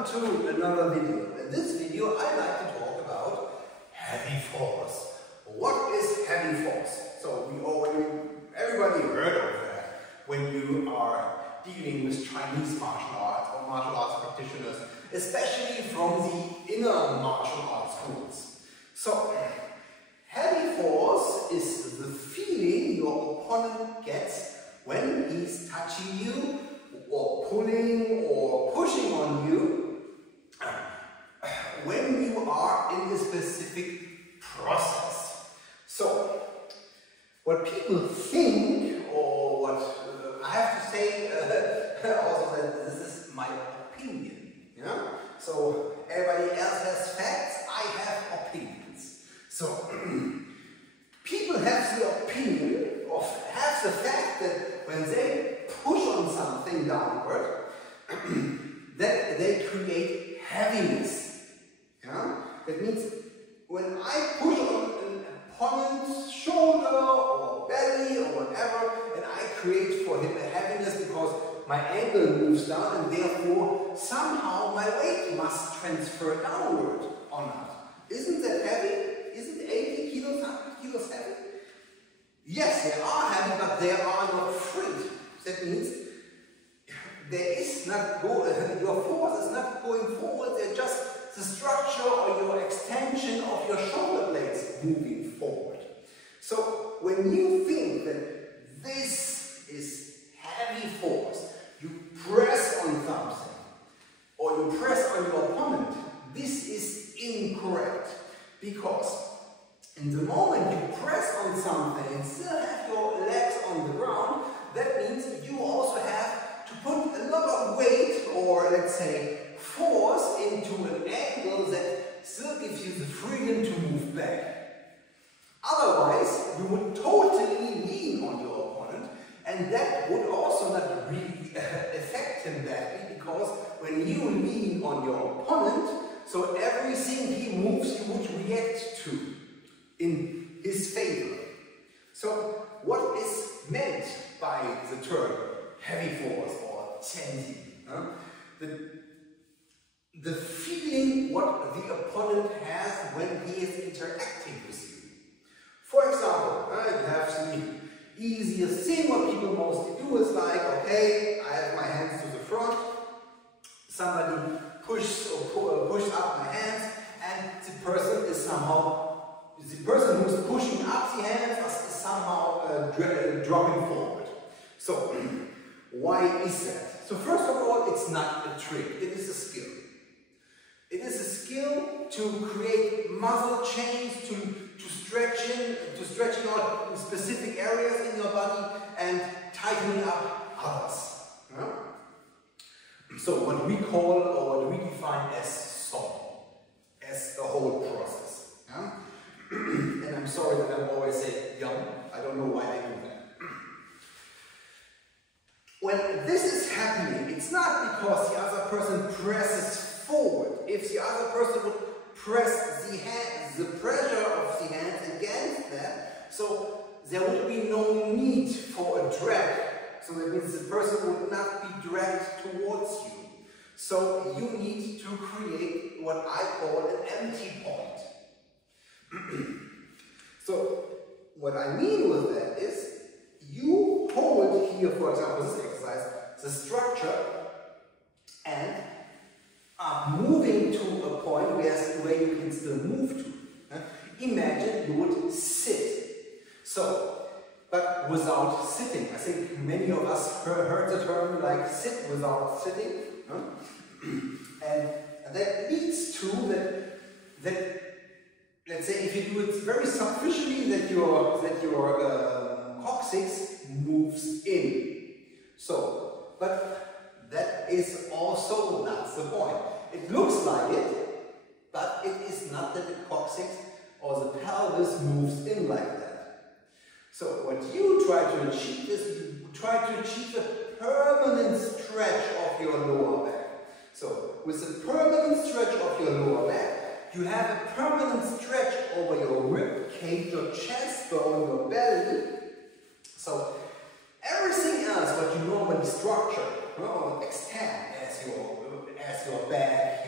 welcome to another video. In this video I like to talk about heavy force. What is heavy force? So everybody heard of that when you are dealing with Chinese martial arts or martial arts practitioners, especially from the inner martial arts schools. So heavy force is the feeling your opponent gets when he's touching you or pulling or pushing on you when you are in a specific process. So what people think, or what I have to say also that this is my opinion, you know? So everybody else has facts, I have opinions. So people have the opinion of, have the fact that when they push on something downward, that they create heaviness. Yeah? That means when I push on an opponent's shoulder or belly or whatever, and I create for him a heaviness because my ankle moves down and therefore somehow my weight must transfer downward or not. Isn't that heavy? Isn't 80 kilos, 100 kilos heavy? Yes, they are heavy, but they are not free. That means there is not your force is not going forward, they're just the structure or your extension of your shoulder blades moving forward. So when you think that this is heavy force, you press on something or you press on your opponent, this is incorrect, because in the moment you press on something and still have your legs on the ground, that means you also have to put a lot of weight, or let's say force, into an angle that still gives you the freedom to move back. Otherwise, you would totally lean on your opponent, and that would also not really affect him badly, because when you lean on your opponent, so everything he moves you would react to in his favor. So what is meant by the term heavy force or Taiji? The feeling what the opponent has when he is interacting with you. For example, you have the easiest thing what people mostly do is like, okay, I have my hands to the front, somebody pushes up my hands, and the person is somehow, the person who's pushing up the hands is somehow dropping forward. So, why is that? So first of all, it's not a trick, it is a skill. It is a skill to create muscle chains, to stretching out specific areas in your body and tightening up others. Yeah? So what we call, or what we define as SOM, as the whole process. Yeah? And I'm sorry that I always say young, I don't know why I do that. When this is happening, it's not because the other person presses forward. If the other person would press the hands, the pressure of the hands against that, so there would be no need for a drag. So that means the person would not be dragged towards you. So you need to create what I call an empty point. So what I mean with that is, you hold here, for example, this exercise, the structure, and are moving to a point where you can still move to. Imagine you would sit. So, but without sitting. I think many of us heard the term like sit without sitting. And that leads to that let's say if you do it very superficially, that your coccyx moves in. So, but that is also not the point. It looks like it, but it is not that the coccyx or the pelvis moves in like that. So what you try to achieve is you try to achieve a permanent stretch of your lower back. So with a permanent stretch of your lower back, you have a permanent stretch over your rib cage, your chest bone, your belly. So everything else what you normally structure or extend as your back,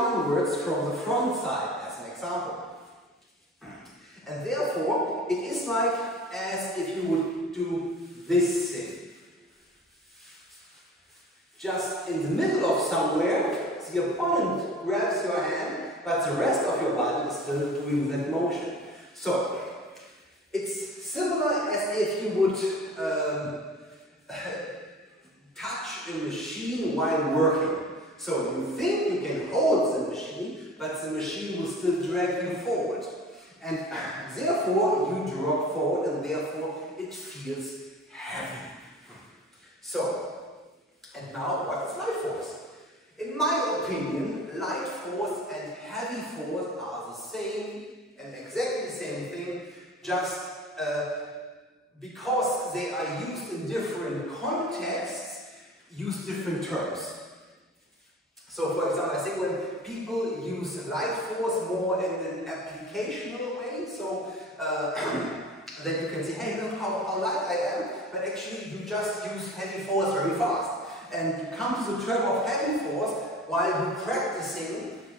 downwards from the front side, as an example. And therefore, it is like as if you would do this thing. Just in the middle of somewhere, the opponent grabs your hand, but the rest of your body is still doing that motion. So, it's similar as if you would touch a machine while working. So you think you can hold the machine, but the machine will still drag you forward. And therefore you drop forward and therefore it feels heavy. So, and now what is light force? In my opinion, light force and heavy force are the same and exactly the same thing, just because they are used in different contexts, use different terms. So for example, I think when people use light force more in an applicational way, so that you can say, hey, look how light I am, but actually you just use heavy force very fast. And you come to the term of heavy force while you're practicing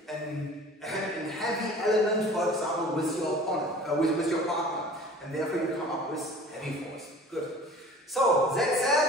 an heavy element, for example, with your opponent, with your partner. And therefore you come up with heavy force. Good. So, that said,